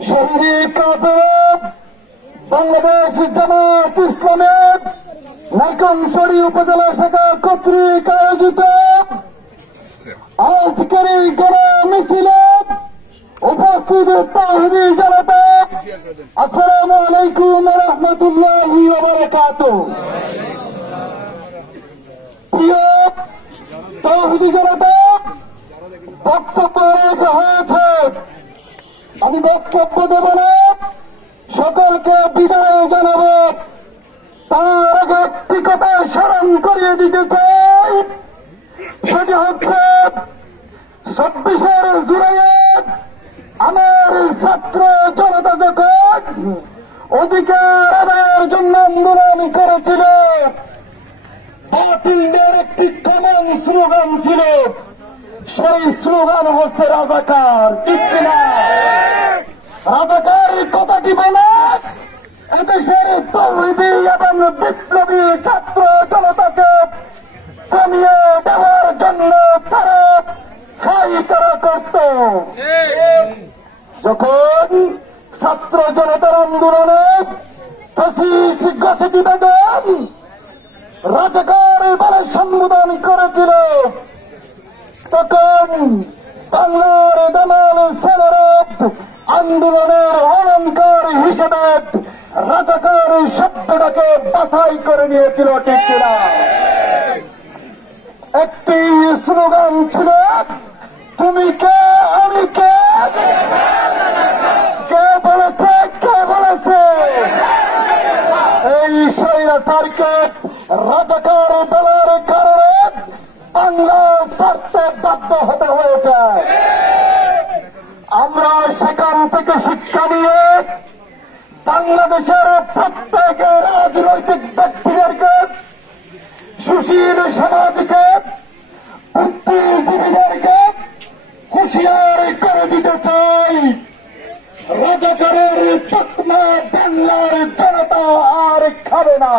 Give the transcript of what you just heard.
শহীদ কাপড় বাংলাদেশ জামাত ইসলামের নাইকংছড়ি উপজেলা শাখা কর্তৃক আয়োজিত আজকের এই গণা মিছিলে উপস্থিত তাহিরি জনতা, আসসালামু আলাইকুম রহমতুল্লাহ বক্তব্য দেব না সকলকে বিদায় জানাব। তার আগে স্মরণ করিয়ে দিতে চাই। সেটি হচ্ছে, ছাব্বিশের জুলাইয়ের আমার ছাত্র জনতা যখন অধিকার আদায়ের জন্য আন্দোলন করেছিল বাতিলদের একটি কমন স্লোগান ছিল, সেই স্লোগান হচ্ছে রাজাকার কিনা? এদেশের তৌহিদি এবং বিপ্লবী ছাত্র জনতাকে কমিয়ে দেওয়ার জন্য তারা করত। যখন ছাত্র জনতার আন্দোলনে গসিটি বেগম রাজাকার বলে সম্বোধন করেছিল, তখন বাংলার দামাল সেনারত আন্দোলনের অলঙ্কার হিসেবে রাজাকার শব্দটাকে বাছাই করে নিয়েছিল কিনা? একটি স্লোগান ছিল, তুমি কে, আমি কে? কে বলেছে কে বলেছে? এই স্বৈরাচারকে রাজাকার দলের কারণে বাংলা সেখান থেকে শিক্ষা নিয়ে বাংলাদেশের প্রত্যেক রাজনৈতিক ব্যক্তিদেরকে সুশীল সমাজকে, বুদ্ধিজীবীদেরকে হুঁশিয়ার করে দিতে চাই। রাজাকারের তকমা বাংলার জনতা আর খাবে না।